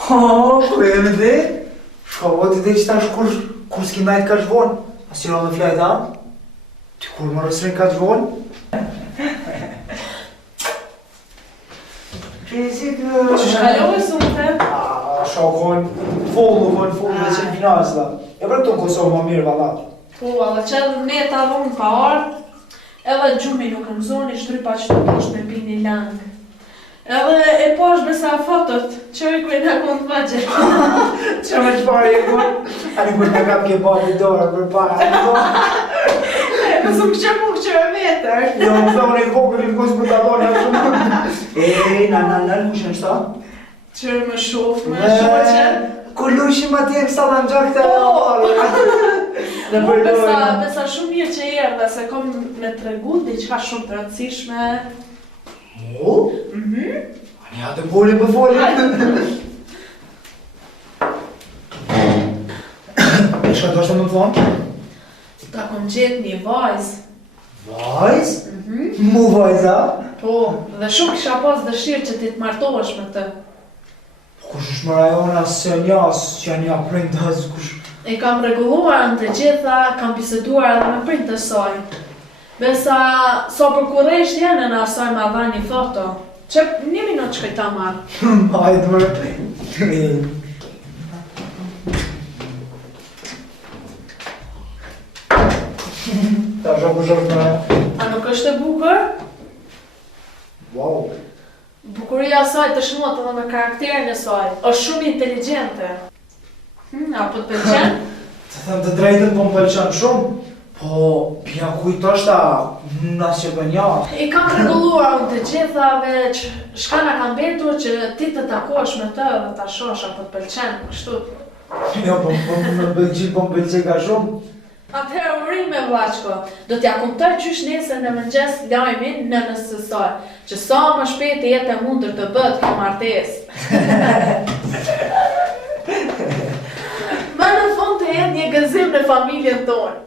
Ku e me dhe? Shkova të dhe që tash kur s'ki najtë ka shvonë. As që në flajta? Ty kur më rësrin ka shvonë? Që shkalloj së më të? Shokon, follu dhe qenë finalës da. E për këto në Kosovë më mirë valat. Po, ale që edhe ne të avon pa ardë, edhe gjumi nuk në zoni, shtrypa që të poshtë me pini langë. Edhe e poshtë besa fotot, që i kuj në kënë të vajgje. Që me që pare e kur? Ani kur të kam kje bali dora për para e dora. Nësë më që muk që e metër. Jo, më thonë e vogër i mkos për të adoni a shumë. Në kush në qëta? Që më shofë, më shoqe. Kur lushim atje më sa në gjak të Besa shumë mirë që jërë dhe se kom me tregu diqka shumë të rëndësishme. O? Ani atë boli më foli. E shka do shtë më thonë? Ta kom gjetë një vajzë. Vajzë? Mu vajza? Po, dhe shumë kisha pas dëshirë që ti të martohesh me të. Kush është më rajona se njas, që nja prindës, kush... E kam reguluar në të gjitha, kam biseduar edhe me prindë të saj. Besa, so për kuresht jenë në asaj ma dha një foto. Që një minut që këjta marë. Hajtë mërë. Ta shokë më. A nuk është e bukur? Wow. Bukuria saj të shmot edhe me karakterin e saj. është shumë inteligente. Apo të pëlqen? Të thëmë të drejtën po më pëlqen shumë. Po, pja kujt është a nësë që për nja. I kam reguluar unë të gjitha veç shka nga kam betur që ti të takosh me të dhe ta shosh apo të pëlqen, kështu. Jo, po më pëlqen ka shumë. Atëherë urim me vlaqko, do t'ja kumtoj qysh nesër në mëngjes lajmin në nësësoj, që sa më shpejt e jetë e mundur të bët kjo martes. Më në fund të jetë një gëzim në familjen tonë.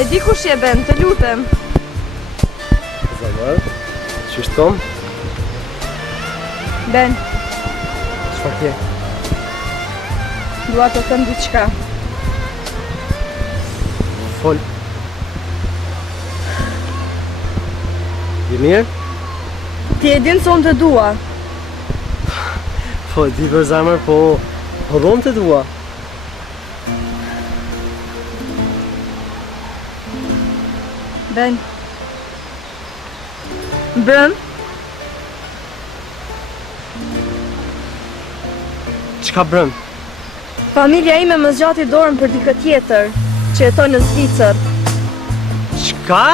E di kush je Ben, të lutem. Zamër, qështë tom? Ben, Çfarë ke? dua të them diçka. Fol. Je mirë? Ti e din se unë të dua. Po, di për zamër, po dhom të dua. Ben. Brëm, Çka brëm? familja ime më zgjati dorën për dikë tjetër, që jeton në Zvicër. Çka?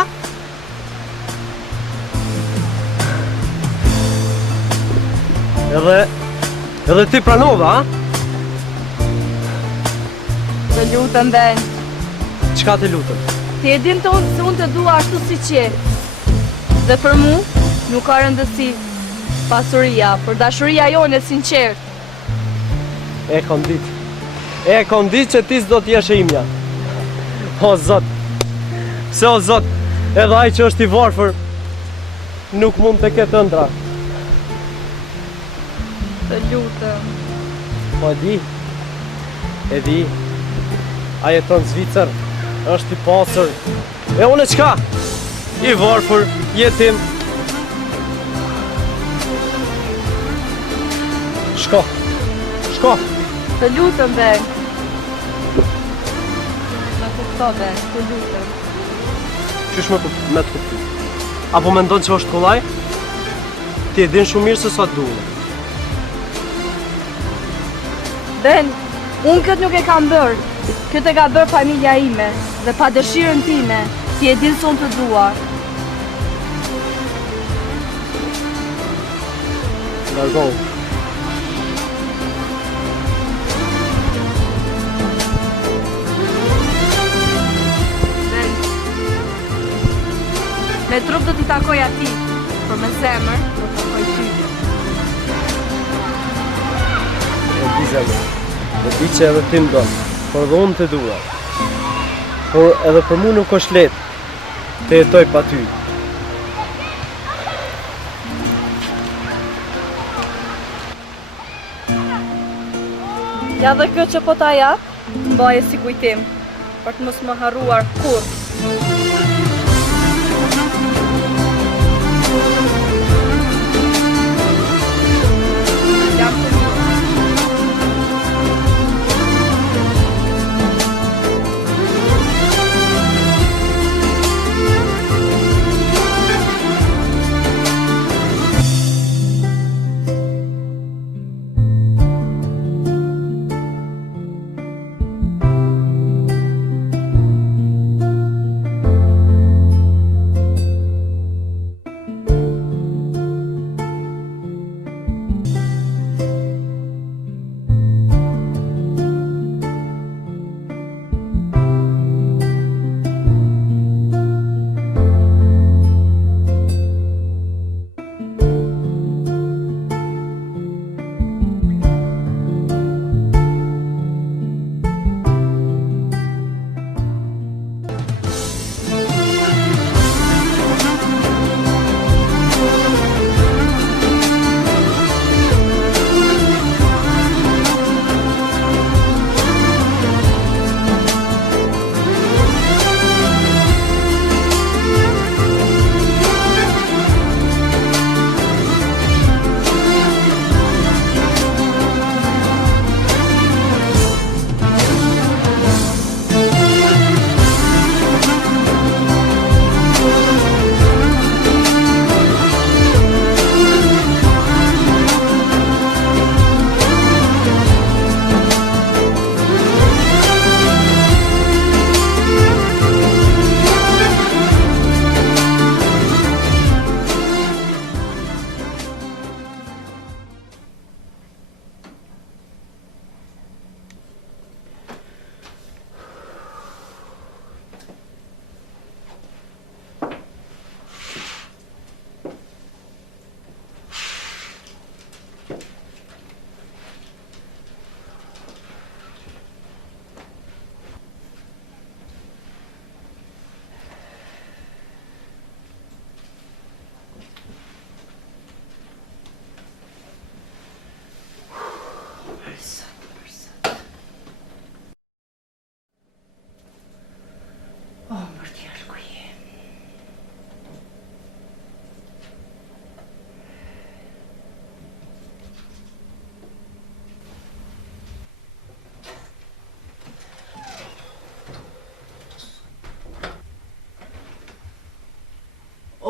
Edhe ti pranova, a? Të lutem, Ben. Çka të lutem? Ti e din se unë të dua ashtu si që. Dhe për mu, nuk ka rëndësi pasuria, për dashuria jone e sinqert. E kam ditë që ti s'do t'jesh e imja. O Zot. Se o Zot, edhe ai që është i varfër nuk mund të ketë ëndra. Të lutem. Po e di. Ai jeton në Zvicër, është i pasur. E unë çka? I varfër, jetim. Shko. Të lutem, Ben. Në kupto, Ben, të lutem. Qysh me të kuptu? Apo mendon që është kollaj? Ti e din shumë mirë se sa të duhet. Ben, unë këtë nuk e kam bërë. Këtë e ka bërë familja ime. Dhe pa dëshirën time, ti e din se unë të dua. Largohu. Ben, me trup do t'i takoj ati, por me zemër do takoj ty. E di zemër. E di që edhe ti m'don, por dhe unë të dua. Por edhe për mu nuk është lehtë të jetoj pa ty. Ja dhe kjo që po ta jap, mbaje si kujtim, për të mos më harruar kur. Jam të mirë.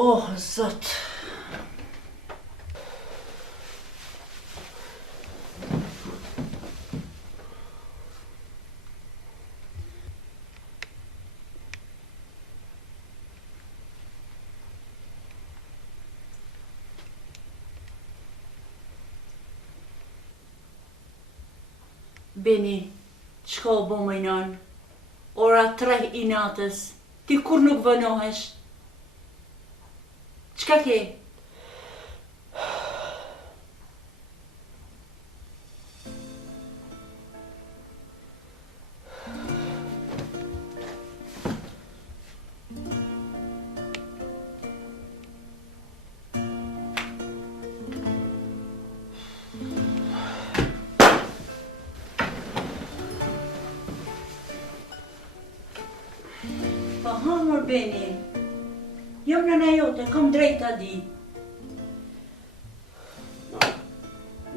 Oh, Zot. Beni, qka o bo më non? Ora 3 i natës, ti kur nuk vënohesh? Qka ke? Pa hamër Beni, jam nëna jote, kam drejt ta di.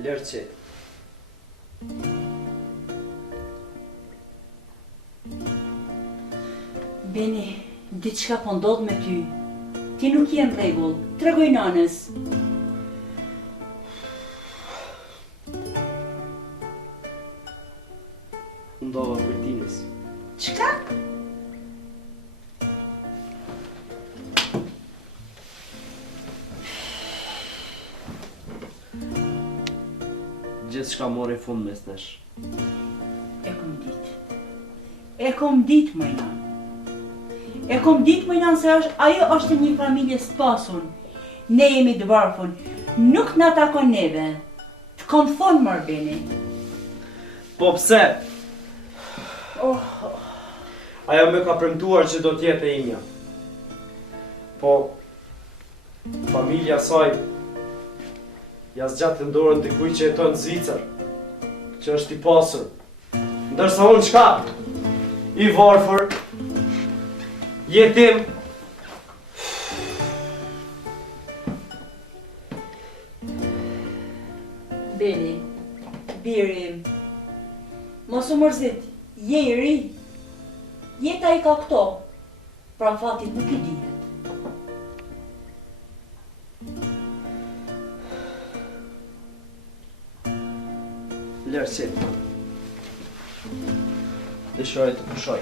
Lërë që. Beni, diçka po ndodh me ty. Ti nuk je në rregull, tregoj nanës. Ndova për tinës. Qka? Gjithë shka mori fund mes nesh. E kom dit. E kom dit, mëjnan. E kom dit, mëjnan, se ajo është një familje s'pasun. Ne jemi të varfun. Nuk na takon neve. Të kom thonë mërë, Beni. Po pse? Ajo me ka premtuar që do t'jetë e imja. Po, familja saj ja zgjatë ndorën dikuj që jeton në Zvicër, që është i pasur. Ndërsa unë qka? I varfër, jetim. Beni, birim, mos u mërzit, je i ri. Jeta i ka këto, pra fatit nuk i dihet. Lërë që. Dëshiroj të pushoj.